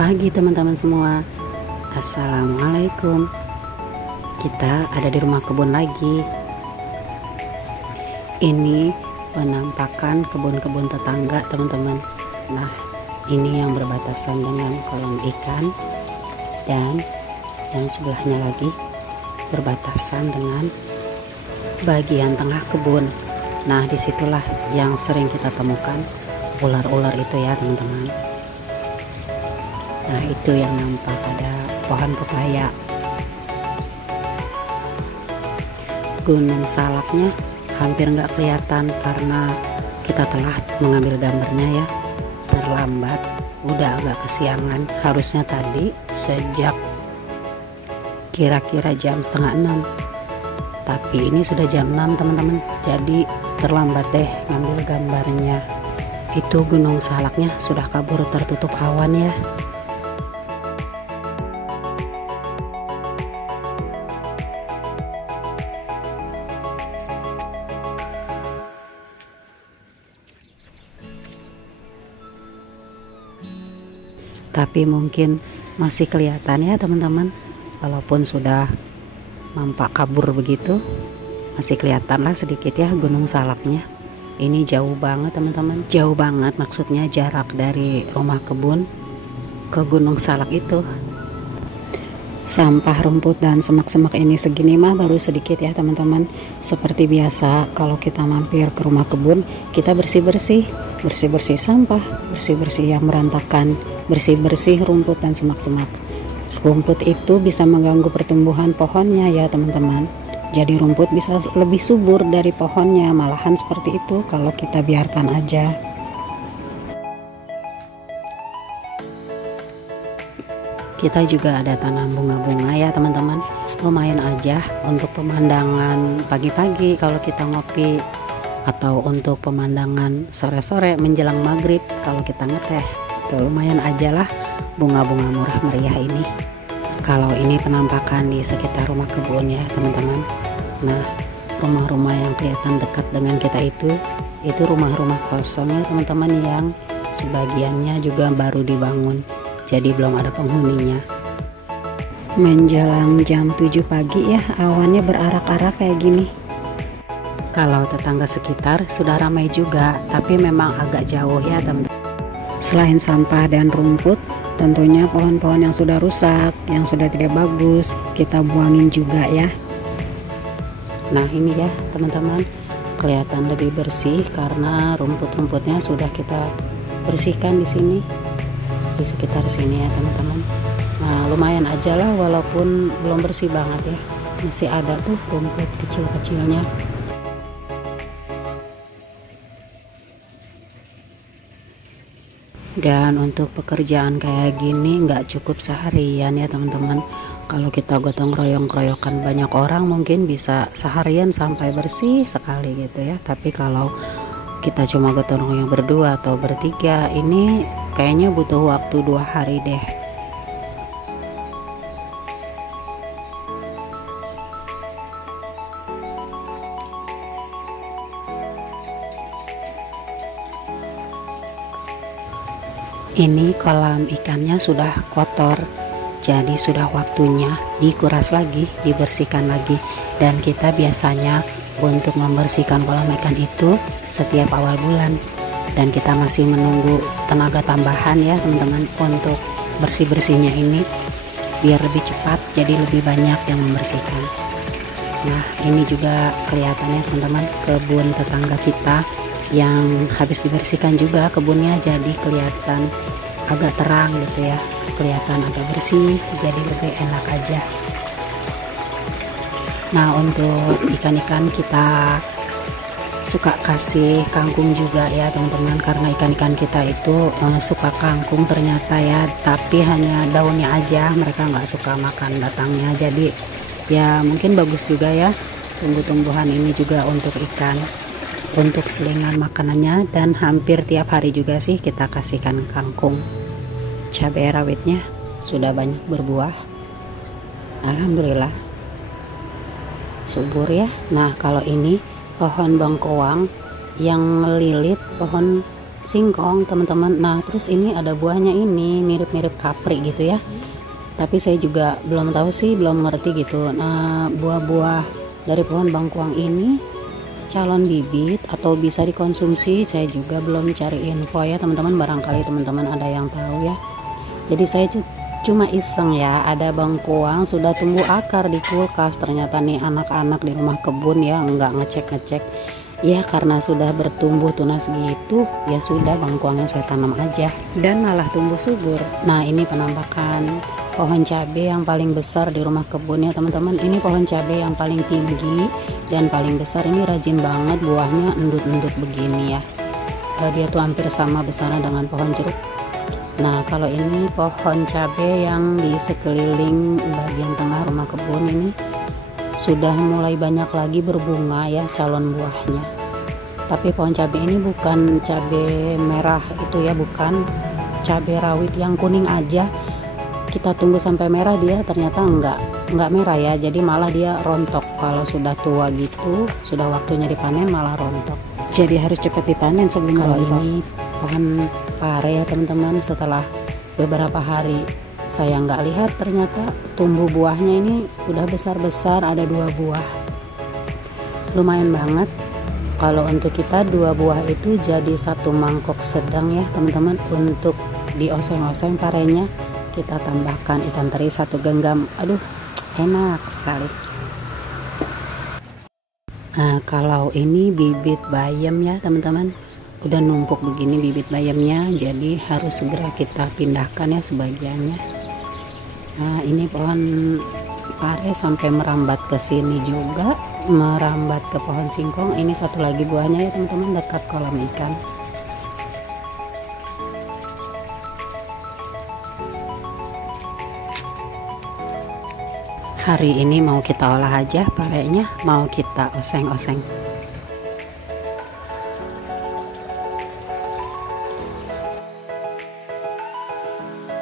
pagi teman-teman semua. Assalamualaikum. Kita ada di rumah kebun lagi. Ini penampakan kebun-kebun tetangga teman-teman. Nah, ini yang berbatasan dengan kolam ikan, dan yang sebelahnya lagi berbatasan dengan bagian tengah kebun. Nah, disitulah yang sering kita temukan ular-ular itu ya teman-teman. Nah, itu yang nampak ada pohon pepaya. Gunung salaknya hampir nggak kelihatan karena kita telah mengambil gambarnya ya, terlambat, udah agak kesiangan. Harusnya tadi sejak kira-kira jam 5:30, tapi ini sudah jam 6 teman-teman, jadi terlambat deh ngambil gambarnya. Itu gunung salaknya sudah kabur tertutup awan ya. Tapi mungkin masih kelihatan ya teman-teman, walaupun sudah nampak kabur begitu, masih kelihatan lah sedikit ya gunung salaknya. Ini jauh banget teman-teman, jauh banget, maksudnya jarak dari rumah kebun ke gunung salak itu. Sampah rumput dan semak-semak ini segini mah baru sedikit ya teman-teman. Seperti biasa kalau kita mampir ke rumah kebun, kita bersih-bersih sampah, bersih-bersih yang berantakan, bersih-bersih rumput dan semak-semak. Rumput itu bisa mengganggu pertumbuhan pohonnya ya teman-teman. Jadi rumput bisa lebih subur dari pohonnya, malahan seperti itu kalau kita biarkan aja. Kita juga ada tanam bunga-bunga ya teman-teman. Lumayan aja untuk pemandangan pagi-pagi kalau kita ngopi, atau untuk pemandangan sore-sore menjelang maghrib kalau kita ngeteh. Tuh, lumayan aja lah bunga-bunga murah meriah ini. Kalau ini penampakan di sekitar rumah kebun ya teman-teman. Nah, rumah-rumah yang kelihatan dekat dengan kita itu rumah-rumah kosong ya teman-teman, yang sebagiannya juga baru dibangun, jadi belum ada penghuninya. Menjelang jam 7 pagi ya, awannya berarak-arak kayak gini. Kalau tetangga sekitar sudah ramai juga, tapi memang agak jauh ya teman-teman. Selain sampah dan rumput, tentunya pohon-pohon yang sudah rusak, yang sudah tidak bagus, kita buangin juga ya. Nah, ini ya teman-teman, kelihatan lebih bersih karena rumput-rumputnya sudah kita bersihkan di sini, di sekitar sini ya teman-teman. Nah, lumayan aja lah walaupun belum bersih banget ya, masih ada tuh rumput kecil-kecilnya. Dan untuk pekerjaan kayak gini nggak cukup seharian ya teman-teman. Kalau kita gotong royong-royokan banyak orang mungkin bisa seharian sampai bersih sekali gitu ya. Tapi kalau kita cuma gotong royong berdua atau bertiga, ini kayaknya butuh waktu 2 hari deh. Ini kolam ikannya sudah kotor, jadi sudah waktunya dikuras lagi, dibersihkan lagi. Dan kita biasanya untuk membersihkan kolam ikan itu setiap awal bulan, dan kita masih menunggu tenaga tambahan ya teman-teman untuk bersih-bersihnya ini, biar lebih cepat, jadi lebih banyak yang membersihkan. Nah, ini juga kelihatannya teman-teman, kebun tetangga kita yang habis dibersihkan juga kebunnya, jadi kelihatan agak terang gitu ya, kelihatan agak bersih, jadi lebih enak aja. Nah, untuk ikan-ikan kita suka kasih kangkung juga ya teman-teman, karena ikan-ikan kita itu suka kangkung ternyata ya, tapi hanya daunnya aja, mereka nggak suka makan batangnya. Jadi ya mungkin bagus juga ya tumbuh-tumbuhan ini juga untuk ikan, untuk selingan makanannya. Dan hampir tiap hari juga sih kita kasihkan kangkung. Cabai rawitnya sudah banyak berbuah, alhamdulillah subur ya. Nah, kalau ini pohon bengkoang yang melilit pohon singkong teman-teman. Nah terus ini ada buahnya, ini mirip-mirip kapri gitu ya, tapi saya juga belum tahu sih, belum ngerti gitu. Nah buah-buah dari pohon bangkuang ini calon bibit atau bisa dikonsumsi, saya juga belum cari info ya teman-teman, barangkali teman-teman ada yang tahu ya. Jadi saya cuma iseng ya, ada bangkuang sudah tumbuh akar di kulkas, ternyata nih anak-anak di rumah kebun ya nggak ngecek-ngecek ya, karena sudah bertumbuh tunas gitu ya sudah, bangkuangnya saya tanam aja dan malah tumbuh subur. Nah ini penampakan pohon cabai yang paling besar di rumah kebun ya teman-teman. Ini pohon cabai yang paling tinggi dan paling besar, ini rajin banget buahnya endut-endut begini ya. Dia tuh hampir sama besarnya dengan pohon jeruk. Nah kalau ini pohon cabai yang di sekeliling bagian tengah rumah kebun ini sudah mulai banyak lagi berbunga ya calon buahnya. Tapi pohon cabai ini bukan cabai merah itu ya, bukan cabai rawit yang kuning aja. Kita tunggu sampai merah, dia ternyata enggak merah ya, jadi malah dia rontok. Kalau sudah tua gitu, sudah waktunya dipanen malah rontok, jadi harus cepat dipanen sebelum rontok. Ini pohon pare ya teman-teman, setelah beberapa hari saya nggak lihat, ternyata tumbuh buahnya ini udah besar-besar, ada 2 buah, lumayan banget. Kalau untuk kita 2 buah itu jadi 1 mangkok sedang ya teman-teman. Untuk dioseng-oseng parenya kita tambahkan ikan teri 1 genggam, aduh enak sekali. Nah kalau ini bibit bayam ya teman-teman, udah numpuk begini bibit bayamnya, jadi harus segera kita pindahkan ya sebagiannya. Nah ini pohon pare sampai merambat ke sini juga, merambat ke pohon singkong. Ini 1 lagi buahnya ya teman-teman, dekat kolam ikan. Hari ini mau kita olah aja parenya, mau kita oseng-oseng.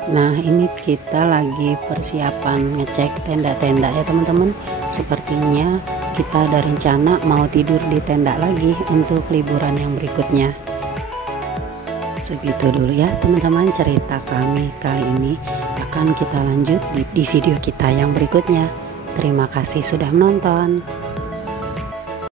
Nah ini kita lagi persiapan ngecek tenda-tenda ya teman-teman. Sepertinya kita ada rencana mau tidur di tenda lagi untuk liburan yang berikutnya. Segitu dulu ya teman-teman cerita kami kali ini. Akan kita lanjut di video kita yang berikutnya. Terima kasih sudah menonton.